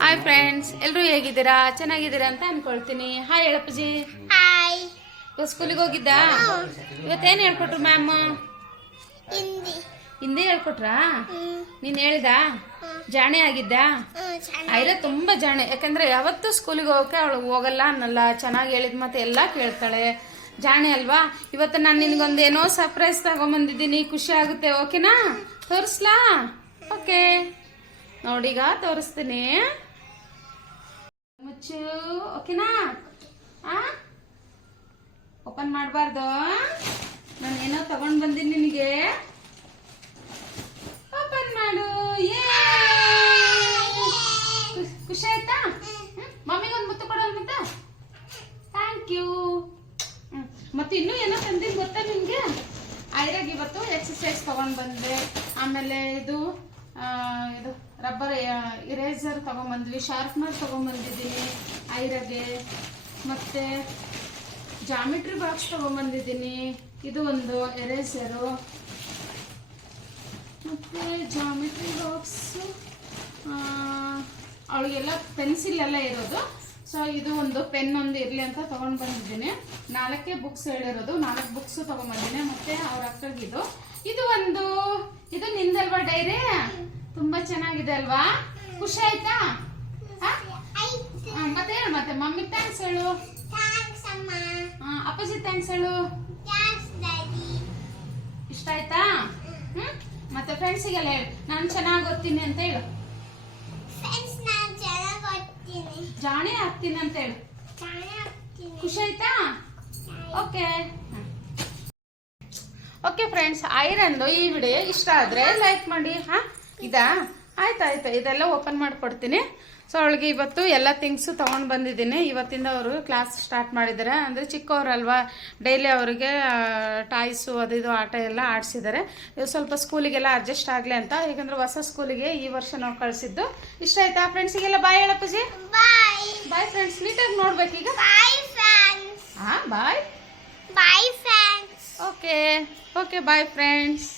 Hi friends, ಎಲ್ಲರೂ ಹೇಗಿದ್ದೀರಾ? ಚೆನ್ನಾಗಿದ್ದೀರಾ ಅಂತ ಅನ್ಕೊಳ್ತೀನಿ. ಹಾಯ್ ಹೇಳಪ್ಪಜಿ. ಹಾಯ್. ಸ್ಕೂಲಿಗೆ ಹೋಗಿದ್ದ? ಇವತ್ತೇನು ಹೇಳ್ಕೊಟ್ರು ಮ್ಯಾಮ್? ಹಿಂದಿ ಹೇಳ್ಕೊಟ್ರಾ? ನೀನು ಹೇಳ್ದ? ಜಾಣೆ ಆಗಿದ್ದ? ಐರ ತುಂಬಾ ಜಾಣೆ. ಯಾಕಂದ್ರೆ ಯಾವತ್ತೂ ಸ್ಕೂಲಿಗೆ ಹೋಗಕ್ಕೆ ಅವಳು ಹೋಗಲ್ಲ ಅನ್ನಲ್ಲ. ಚೆನ್ನಾಗಿ ಹೇಳಿದ ಮತ್ತೆ ಎಲ್ಲ ಕೇಳ್ತಾಳೆ. ಜಾಣೆ ಅಲ್ವಾ? ಇವತ್ತು ನಾನು ನಿನಗೊಂದೇನೋ ಸರ್ಪ್ರೈಸ್ ತಗೊಂಬಂದಿದ್ದೀನಿ. ಖುಷಿ ಆಗುತ್ತೆ. ಓಕೆನಾ? ತೋರಿಸ್ಲಾ? ಓಕೆ, ನೋಡೀಗ ತೋರಿಸ್ತೀನಿ. ಮುಚ್ಚು. ಓಕೆನಾ? ಓಪನ್ ಮಾಡಬಾರ್ದು. ನಾನು ಏನೋ ತಗೊಂಡ್ ಬಂದಿನಿ ನಿನಗೆ. ಓಪನ್ ಮಾಡು. ಖುಷಿ ಆಯ್ತಾ? ಮಮ್ಮಿಗೊಂದು ಮುತ್ತು ಕೊಡೋಣ ಮತ್ತೆ. Thank you. ಮತ್ತೆ ಇನ್ನೂ ಏನೋ ತಂದಿದ್ದು ಗೊತ್ತಾ ನಿನ್ಗೆ? ಐರಾಗಿ ಇವತ್ತು ಎಕ್ಸಸೈಸ್ ತಗೊಂಡ್ ಬಂದೆ. ಆಮೇಲೆ ಇದು ರಬ್ಬರ್ ಇರೇಸರ್ ತಗೊಂಡ್ಬಂದ್ವಿ, ಶಾರ್ಪ್ನರ್ ತಗೊಂಡ್ಬಂದಿದ್ದೀನಿ ಐರಾಗೆ. ಮತ್ತೆ ಜಾಮಿಟ್ರಿ ಬಾಕ್ಸ್ ತಗೊಂಡ್ಬಂದಿದ್ದೀನಿ. ಇದು ಒಂದು ಎರೇಸರು, ಮತ್ತೆ ಜಾಮಿಟ್ರಿ ಬಾಕ್ಸು. ಅವಳಿಗೆಲ್ಲ ಪೆನ್ಸಿಲ್ ಎಲ್ಲ ಇರೋದು. ಸೊ ಇದು ಒಂದು ಪೆನ್ ಒಂದು ಇರಲಿ ಅಂತ ತಗೊಂಡು ಬಂದಿದ್ದೀನಿ. 4 ಬುಕ್ಸ್ ಹೇಳಿರೋದು, 4 ಬುಕ್ಸ್ ತಗೊಂಡ್ಬಂದಿನಿ. ಮತ್ತೆ ಅವ್ರ ಅಕ್ಕಗಿದು ಇದು ಒಂದು. ಇದು ನಿಂದಲ್ವಾ ಡೈರಿ? ತುಂಬಾ ಚೆನ್ನಾಗಿದೆ ಅಲ್ವಾ? ಖುಷಿ ಆಯ್ತಾ? ಮತ್ತೆ ಹೇಳು, ಮತ್ತೆ ಮಮ್ಮಿ ಥ್ಯಾಂಕ್ಸ್ ಹೇಳು. ಅಪ್ಪಾಜಿ ಥ್ಯಾಂಕ್ಸ್ ಹೇಳು. ಇಷ್ಟ ಆಯ್ತಾ? ಮತ್ತೆ ಫ್ರೆಂಡ್ಸಿಗೆಲ್ಲ ಹೇಳು ನಾನು ಚೆನ್ನಾಗಿ ಓದ್ತೀನಿ ಅಂತ ಹೇಳು. ಜಾಣೆ ಆಗ್ತೀನಿ ಅಂತ ಹೇಳು. ಖುಷಿ ಆಯ್ತಾ? ಓಕೆ ಓಕೆ ಫ್ರೆಂಡ್ಸ್, ಐರನ್ದು ಈ ವಿಡಿಯೋ ಇಷ್ಟ ಆದರೆ ಲೈಕ್ ಮಾಡಿ. ಇದಾ? ಆಯ್ತಾಯ್ತು, ಇದೆಲ್ಲ ಓಪನ್ ಮಾಡಿಕೊಡ್ತೀನಿ. ಸೊ ಅವಳಿಗೆ ಇವತ್ತು ಎಲ್ಲ ಥಿಂಗ್ಸು ತೊಗೊಂಡು ಬಂದಿದ್ದೀನಿ. ಇವತ್ತಿಂದ ಅವರು ಕ್ಲಾಸ್ ಸ್ಟಾರ್ಟ್ ಮಾಡಿದ್ದಾರೆ. ಅಂದರೆ ಚಿಕ್ಕವರಲ್ವಾ, ಡೈಲಿ ಅವರಿಗೆ ಟಾಯ್ಸು ಅದು ಇದು ಆಟ ಎಲ್ಲ ಆಡಿಸಿದ್ದಾರೆ. ಸ್ವಲ್ಪ ಸ್ಕೂಲಿಗೆಲ್ಲ ಅಡ್ಜಸ್ಟ್ ಆಗಲಿ ಅಂತ. ಯಾಕಂದರೆ ಹೊಸ ಸ್ಕೂಲಿಗೆ ಈ ವರ್ಷ ನಾವು ಕಳಿಸಿದ್ದು. ಇಷ್ಟ ಆಯ್ತಾ? ಫ್ರೆಂಡ್ಸಿಗೆಲ್ಲ ಬಾಯ್ ಹೇಳಪ್ಪಜಿ. Bye friends. ನೀಟಾಗಿ ನೋಡ್ಬೇಕೀಗ. Bye. Bye friends. Okay okay, bye friends.